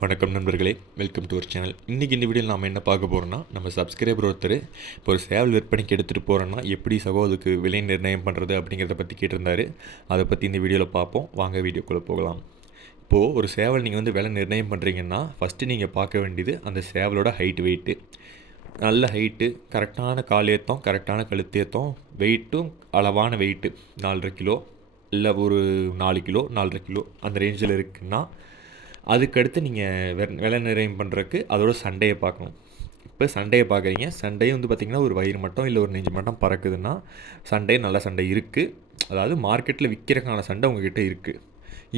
வணக்கம் நண்பர்களே, welcome to our channel. இன்றைக்கி இந்த வீடியோவில் நாம் என்ன பார்க்க போகிறோம்னா, நம்ம சப்ஸ்கிரைபர் ஒருத்தர் இப்போ ஒரு சேவல் விற்பனைக்கு எடுத்துகிட்டு போகிறோன்னா எப்படி அதுக்கு விலை நிர்ணயம் பண்ணுறது அப்படிங்கிறத பற்றி கேட்டிருந்தாரு. அதை பற்றி இந்த வீடியோவில் பார்ப்போம். வாங்க வீடியோக்குள்ளே போகலாம். இப்போது ஒரு சேவல் நீங்கள் விலை நிர்ணயம் பண்ணுறீங்கன்னா ஃபஸ்ட்டு நீங்கள் பார்க்க வேண்டியது அந்த சேவலோட ஹைட்டு. நல்ல ஹைட்டு, கரெக்டான காலேத்தம், கரெக்டான கழுத்தேத்தம், வெயிட்டும் அளவான வெயிட்டு 4.5 கிலோ இல்லை ஒரு 4 கிலோ 4.5 கிலோ அந்த ரேஞ்சில் இருக்குன்னா அதுக்கடுத்து நீங்கள் விலை நிர்ணயம் பண்ணுறதுக்கு அதோட சண்டையை பார்க்கணும். இப்போ சண்டையை பார்க்குறீங்க, சண்டையை பார்த்திங்கன்னா ஒரு வயிறு மட்டம் இல்லை ஒரு நெஞ்சு மட்டம் பறக்குதுன்னா நல்ல சண்டை இருக்குது. அதாவது மார்க்கெட்டில் விற்கிறதுக்கான சண்டை உங்கள்கிட்ட இருக்குது.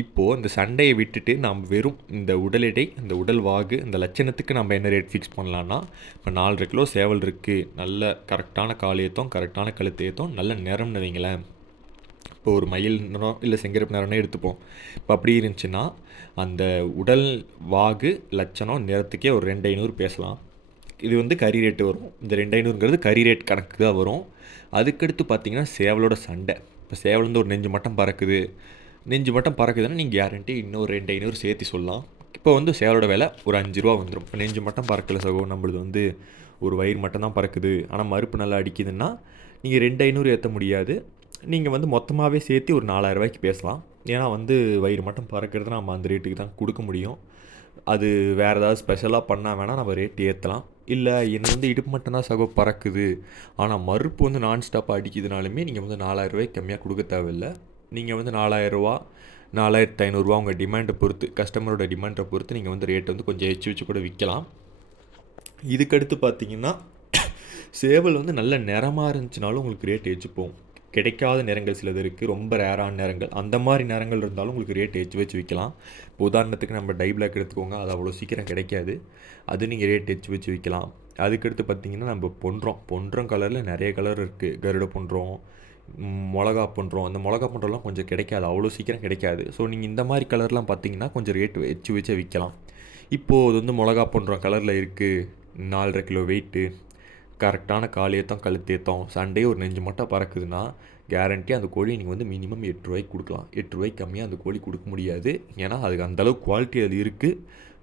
இப்போது இந்த சண்டையை விட்டுட்டு நாம் வெறும் இந்த உடல் எடை, இந்த உடல் வாகு, இந்த லட்சணத்துக்கு நம்ம என்ன ரேட் ஃபிக்ஸ் பண்ணலான்னா, இப்போ 4.5 கிலோ சேவல் இருக்குது, நல்ல கரெக்டான கால் ஏற்றம், கரெக்டான கழுத்து ஏற்றம், நல்ல நிறம்னு வைங்களேன். இப்போ ஒரு மயில் நிறம் இல்லை செங்கருப்பு நிறம்னே எடுத்துப்போம். இப்போ அப்படி இருந்துச்சுன்னா அந்த உடல் வாகு லட்சணம் நிறத்துக்கே ஒரு 2,500 பேசலாம். இது கறி ரேட்டு வரும். இந்த 2,500ங்கிறது கறி ரேட் கணக்கு தான் வரும். அதுக்கடுத்து பார்த்திங்கன்னா சேவலோட சண்டை. இப்போ சேவல் ஒரு நெஞ்சு மட்டும் பறக்குதுன்னா நீங்கள் கேரண்டி இன்னொரு 2,500 சேர்த்து சொல்லலாம். இப்போ சேவலோட விலை ஒரு 5 ரூபா வந்துடும். இப்போ நெஞ்சு மட்டும் பறக்கல நம்மளுது ஒரு வயிறு மட்டும் தான் பறக்குது, ஆனால் மறுப்பு நல்லா அடிக்குதுன்னா நீங்கள் 2,500 ஏற்ற முடியாது. நீங்கள் மொத்தமாகவே சேர்த்து ஒரு 4,000 ரூபாய்க்கு பேசலாம். ஏன்னா வயிறு மட்டும் பறக்கிறது நம்ம அந்த ரேட்டுக்கு தான் கொடுக்க முடியும். அது வேறு ஏதாவது ஸ்பெஷலாக பண்ணால் வேணால் நம்ம ரேட் ஏற்றலாம். இல்லை என்ன இடுப்பு மட்டும்தான் பறக்குது, ஆனால் மறுப்பு நான் ஸ்டாப்பாக அடிக்குதுனாலுமே நீங்கள் 4,000 ரூபாய்க்கு கம்மியாக கொடுக்க தேவையில்லை. நீங்கள் 4,000 ரூபா 4,500 உங்கள் டிமாண்டை பொறுத்து, கஸ்டமரோட டிமாண்டை பொறுத்து நீங்கள் ரேட்டை கொஞ்சம் வச்சு கூட விற்கலாம். இதுக்கடுத்து பார்த்தீங்கன்னா சேவல் நல்ல நிறமாக இருந்துச்சுனாலும் உங்களுக்கு ரேட் ஏச்சு போகும். கிடைக்காத நேரங்கள் சிலது இருக்குது, ரொம்ப ரேரான நேரங்கள், அந்த மாதிரி நேரங்கள் இருந்தாலும் உங்களுக்கு ரேட் வச்சு விற்கலாம். இப்போ உதாரணத்துக்கு நம்ம டை பிளாக் எடுத்துக்கோங்க, அது அவ்வளோ சீக்கிரம் கிடைக்காது, அது நீங்கள் ரேட் வச்சு விற்கலாம். அதுக்கடுத்து பார்த்திங்கன்னா நம்ம பொன்றம் கலரில் நிறைய கலர் இருக்குது. கருட பொன்றம், மிளகா பொன்றம், அந்த மிளகா பொன்றம்லாம் கொஞ்சம் கிடைக்காது, அவ்வளோ சீக்கிரம் கிடைக்காது. ஸோ நீங்கள் இந்த மாதிரி கலர்லாம் பார்த்திங்கன்னா கொஞ்சம் ரேட் வச்சு விற்கலாம். இப்போது அது மிளகா பொன்றம் கலரில் இருக்குது, 4.5 கிலோ வெயிட்டு, கரெக்டான காலேத்தம் கழுத்தேத்தம், சண்டே ஒரு நெஞ்சு மட்டும் பறக்குதுன்னா கேரண்டி அந்த கோழி நீங்கள் மினிமம் 8 ரூபாய்க்கு கொடுக்கலாம். 8 ரூபாய்க்கு கம்மியாக அந்த கோழி கொடுக்க முடியாது. ஏன்னா அதுக்கு அந்தளவுக்கு குவாலிட்டி அது இருக்குது.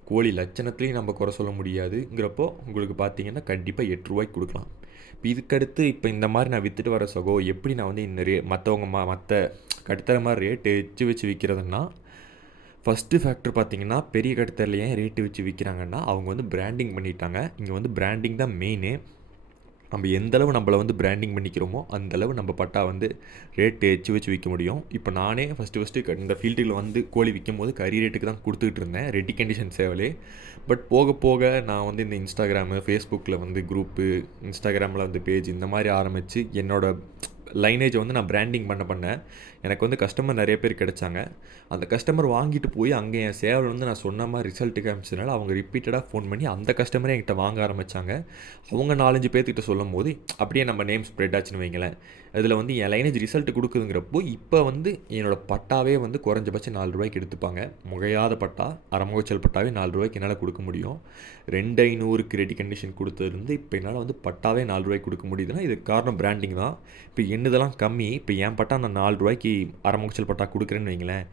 கோழி லட்சணத்துலேயும் நம்ம குறை சொல்ல முடியாதுங்கிறப்போ உங்களுக்கு பார்த்தீங்கன்னா கண்டிப்பாக 8 ரூபாய்க்கு கொடுக்கலாம். இப்போ இதுக்கடுத்து இப்போ இந்த மாதிரி நான் விற்றுட்டு வர எப்படி நான் இந்த மற்றவங்க மற்ற கட்டுத்தர மாதிரி ரேட்டு வச்சு விற்கிறதுன்னா, ஃபஸ்ட்டு ஃபேக்டர் பார்த்திங்கன்னா பெரிய கட்டுத்தரில் ஏன் ரேட்டு வச்சு விற்கிறாங்கன்னா அவங்க பிராண்டிங் பண்ணிட்டாங்க. இங்கே பிராண்டிங் தான் மெயினு. நம்ம எந்தளவு நம்மளை பிராண்டிங் பண்ணிக்கிறோமோ அந்தளவு நம்ம பட்டா ரேட்டு வச்சு விற்க முடியும். இப்போ நானே ஃபஸ்ட்டு இந்த ஃபீல்டில் கோழி விற்கும் போது கறி ரேட்டுக்கு தான் கொடுத்துக்கிட்டு இருந்தேன், ரெடி கண்டிஷன் சேவலே. பட் போக போக நான் இந்த இன்ஸ்டாகிராமு, ஃபேஸ்புக்கில் குரூப்பு, இன்ஸ்டாகிராமில் பேஜ் இந்த மாதிரி ஆரம்பித்து என்னோடய லைனேஜை நான் பிராண்டிங் பண்ணேன். எனக்கு கஸ்டமர் நிறைய பேர் கிடச்சாங்க. அந்த கஸ்டமர் வாங்கிட்டு போய் அங்கே என் சேவல் நான் சொன்ன மாதிரி ரிசல்ட்டு காமிச்சதுனால அவங்க ரிப்பீட்டடாக ஃபோன் பண்ணி அந்த கஸ்டமரே என்கிட்ட வாங்க ஆரம்பித்தாங்க. அவங்க 4-5 பேர்த்துக்கிட்ட சொல்லும் போது அப்படியே நம்ம நேம் ஸ்ப்ரெட் ஆச்சுன்னு வைங்களேன். அதில் என் லைனேஜ் ரிசல்ட் கொடுக்குதுங்கிறப்போ இப்போ என்னோடய பட்டாவே குறைஞ்சபட்சம் 4 ரூபாய்க்கு எடுத்துப்பாங்க. முகையாத பட்டா, அரைமுகச்சல் பட்டாவே 4 ரூபாய்க்கு என்னால் கொடுக்க முடியும். 2,500க்கு ரெடி கண்டிஷன் கொடுத்ததுலேருந்து இப்போ என்னால் பட்டாவே 4 ரூபாய்க்கு கொடுக்க முடியுதுன்னா இதுக்கு காரணம் பிராண்டிங் தான். இப்போ என்னதெல்லாம் கம்மி, இப்போ என் பட்டா நான் 4 ரூபாய்க்கு அரைமுகச்சல் பட்டா கொடுக்குறேன்னு வைங்களேன்,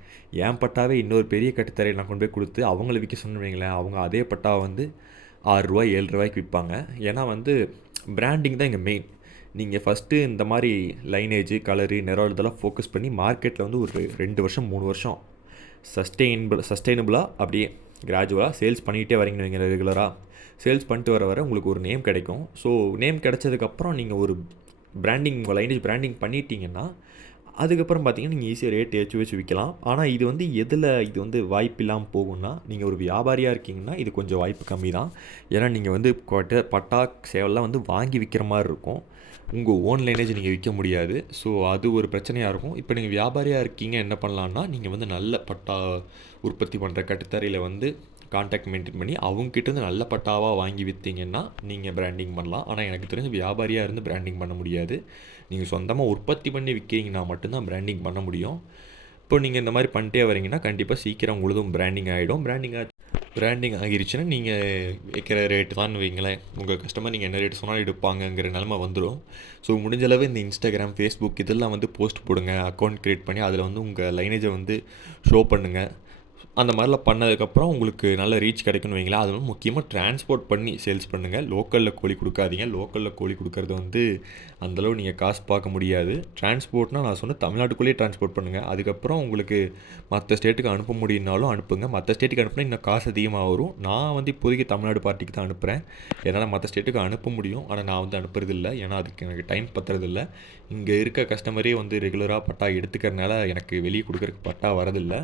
என் பட்டாவே இன்னொரு பெரிய கட்டுத்தரையில் நான் கொண்டு போய் கொடுத்து அவங்கள விற்க சொன்னு வைங்களேன், அவங்க அதே பட்டாவை 6 ரூபாய் 7 ரூபாய்க்கு விற்பாங்க. ஏன்னா பிராண்டிங் தான் இங்கே மெயின். நீங்கள் ஃபஸ்ட்டு இந்த மாதிரி லைனேஜு, கலரு, நிறம் இதெல்லாம் ஃபோக்கஸ் பண்ணி மார்க்கெட்டில் ஒரு 2 வருஷம் 3 வருஷம் சஸ்டெயினபிளாக அப்படியே கிராஜுவலாக சேல்ஸ் பண்ணிக்கிட்டே வரீங்கன்னு வைங்க. ரெகுலராக சேல்ஸ் பண்ணிட்டு வர உங்களுக்கு ஒரு நேம் கிடைக்கும். ஸோ நேம் கிடைச்சதுக்கப்புறம் நீங்கள் ஒரு பிராண்டிங், உங்கள் லைனேஜ் பிராண்டிங் பண்ணிட்டீங்கன்னா அதுக்கப்புறம் பார்த்தீங்கன்னா நீங்கள் ஈஸியாக ரேட் வச்சு விற்கலாம். ஆனால் இது எதில் இது வாய்ப்பு இல்லாமல் போகும்னா, நீங்கள் ஒரு வியாபாரியாக இருக்கீங்கன்னா இது கொஞ்சம் வாய்ப்பு கம்மி தான். ஏன்னா நீங்கள் பட்டா சேவல்லாம் வாங்கி விற்கிற மாதிரி இருக்கும். உங்கள் ஓன் லைனேஜ் நீங்கள் விற்க முடியாது. ஸோ அது ஒரு பிரச்சனையாக இருக்கும். இப்போ நீங்கள் வியாபாரியாக இருக்கீங்க, என்ன பண்ணலான்னா நீங்கள் நல்ல பட்டா உற்பத்தி பண்ணுற கட்டுத்தரையில் கான்டாக்ட் மெயின்டைன் பண்ணி அவங்ககிட்ட நல்ல பட்டாவாக வாங்கி விற்றீங்கன்னா நீங்கள் பிராண்டிங் பண்ணலாம். ஆனால் எனக்கு தெரிஞ்ச வியாபாரியாக இருந்து பிராண்டிங் பண்ண முடியாது. நீங்கள் சொந்தமாக உற்பத்தி பண்ணி விற்கிறீங்கன்னா மட்டும்தான் பிராண்டிங் பண்ண முடியும். இப்போ நீங்கள் இந்த மாதிரி பண்ணிட்டே வரீங்கன்னா கண்டிப்பாக சீக்கிரம் உங்களுதும் பிராண்டிங் ஆகிடும். பிராண்டிங் ஆகிருச்சுன்னா நீங்கள் வைக்கிற ரேட்டு தான் வைங்களேன், உங்கள் கஸ்டமர் நீங்கள் என்ன ரேட்டு சொன்னாலும் எடுப்பாங்கங்கிற நிலமை வந்துடும். ஸோ முடிஞ்சளவு இந்த இன்ஸ்டாகிராம், ஃபேஸ்புக் இதெல்லாம் போஸ்ட் போடுங்க, அக்கௌண்ட் க்ரியேட் பண்ணி அதில் உங்கள் லைனேஜை ஷோ பண்ணுங்கள். அந்த மாதிரிலாம் பண்ணதுக்கப்புறம் உங்களுக்கு நல்ல ரீச் கிடைக்கும்னு வைங்களேன். அது வந்து முக்கியமாக ட்ரான்ஸ்போர்ட் பண்ணி சேல்ஸ் பண்ணுங்கள். லோக்கலில் கோழி கொடுக்காதீங்க. லோக்கலில் கோழி கொடுக்கறது வந்து அந்தளவு நீங்கள் காசு பார்க்க முடியாது. ட்ரான்ஸ்போர்ட்னால் நான் சொன்ன தமிழ்நாட்டுக்குள்ளேயே ட்ரான்ஸ்போர்ட் பண்ணுங்கள். அதுக்கப்புறம் உங்களுக்கு மற்ற ஸ்டேட்டுக்கு அனுப்ப முடியும்னாலும் அனுப்புங்க. மற்ற ஸ்டேட்டுக்கு அனுப்புனா இன்னும் காசு அதிகமாக வரும். நான் வந்து இப்போதைக்கு தமிழ்நாடு பார்ட்டிக்கு தான் அனுப்புகிறேன். என்னால் மற்ற ஸ்டேட்டுக்கு அனுப்ப முடியும், ஆனால் நான் வந்து அனுப்புறதில்ல. ஏன்னா அதுக்கு எனக்கு டைம் பத்துறதில்ல. இங்கே இருக்க கஸ்டமரே வந்து ரெகுலராக பட்டா எடுத்துக்கிறனால எனக்கு வெளியே கொடுக்குறதுக்கு பட்டா வரதில்லை.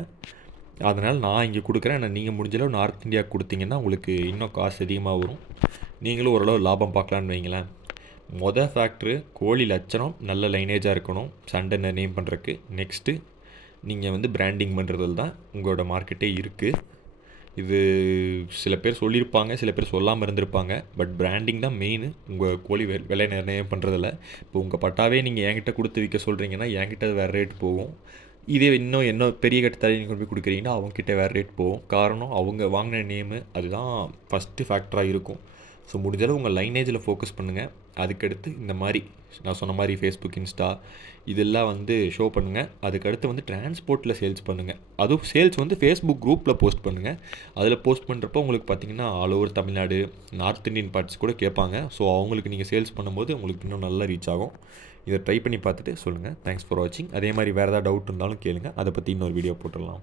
அதனால் நான் இங்கே கொடுக்குறேன். ஆனால் நீங்கள் முடிஞ்சளவு நார்த் இந்தியாவுக்கு கொடுத்தீங்கன்னா உங்களுக்கு இன்னும் காசு அதிகமாக வரும். நீங்களும் ஓரளவு லாபம் பார்க்கலான்னு வைங்களேன். ஃபேக்ட்ரு கோழி லட்சணம் நல்ல லைனேஜாக இருக்கணும் சண்டை நிர்ணயம் பண்ணுறதுக்கு. நெக்ஸ்ட்டு நீங்கள் வந்து பிராண்டிங் பண்ணுறதில் தான் உங்களோட மார்க்கெட்டே இருக்குது. இது சில பேர் சொல்லியிருப்பாங்க, சில பேர் சொல்லாமல் இருந்திருப்பாங்க. பட் பிராண்டிங் தான் மெயின் உங்கள் கோழி விலை நிர்ணயம் பண்ணுறதில்ல. இப்போ உங்கள் பட்டாவே நீங்கள் என்கிட்ட கொடுத்து விற்க சொல்கிறீங்கன்னா என்கிட்ட வேறு ரேட் போகும். இதே இன்னும் என்ன பெரிய கட்டுத்தாரி நீங்கள் கொண்டு போய் கொடுக்குறீங்கன்னா அவங்கக்கிட்ட வேறு ரேட் போகும். காரணம் அவங்க வாங்கின நேமு அதுதான் ஃபஸ்ட்டு ஃபேக்டராக இருக்கும். ஸோ முடிஞ்சளவு உங்கள் லைனேஜில் ஃபோக்கஸ் பண்ணுங்கள். அதுக்கடுத்து இந்த மாதிரி நான் சொன்ன மாதிரி ஃபேஸ்புக், இன்ஸ்டா இதெல்லாம் வந்து ஷோ பண்ணுங்கள். அதுக்கடுத்து வந்து டிரான்ஸ்போர்ட்டில் சேல்ஸ் பண்ணுங்கள். அதுவும் சேல்ஸ் வந்து ஃபேஸ்புக் குரூப்பில் போஸ்ட் பண்ணுங்கள். அதில் போஸ்ட் பண்ணுறப்போ உங்களுக்கு பார்த்திங்கன்னா all over Tamil Nadu, north Indian parts கூட கேட்பாங்க. ஸோ அவங்களுக்கு நீங்கள் சேல்ஸ் பண்ணும்போது உங்களுக்கு இன்னும் நல்லா ரீச் ஆகும். இதை ட்ரை பண்ணி பார்த்துட்டு சொல்லுங்கள். தேங்க்ஸ் ஃபார் வாட்சிங். அதே மாதிரி வேறு ஏதாவது டவுட் இருந்தாலும் கேளுங்கள். அதை பற்றி இன்னொரு வீடியோ போட்டுடலாம்.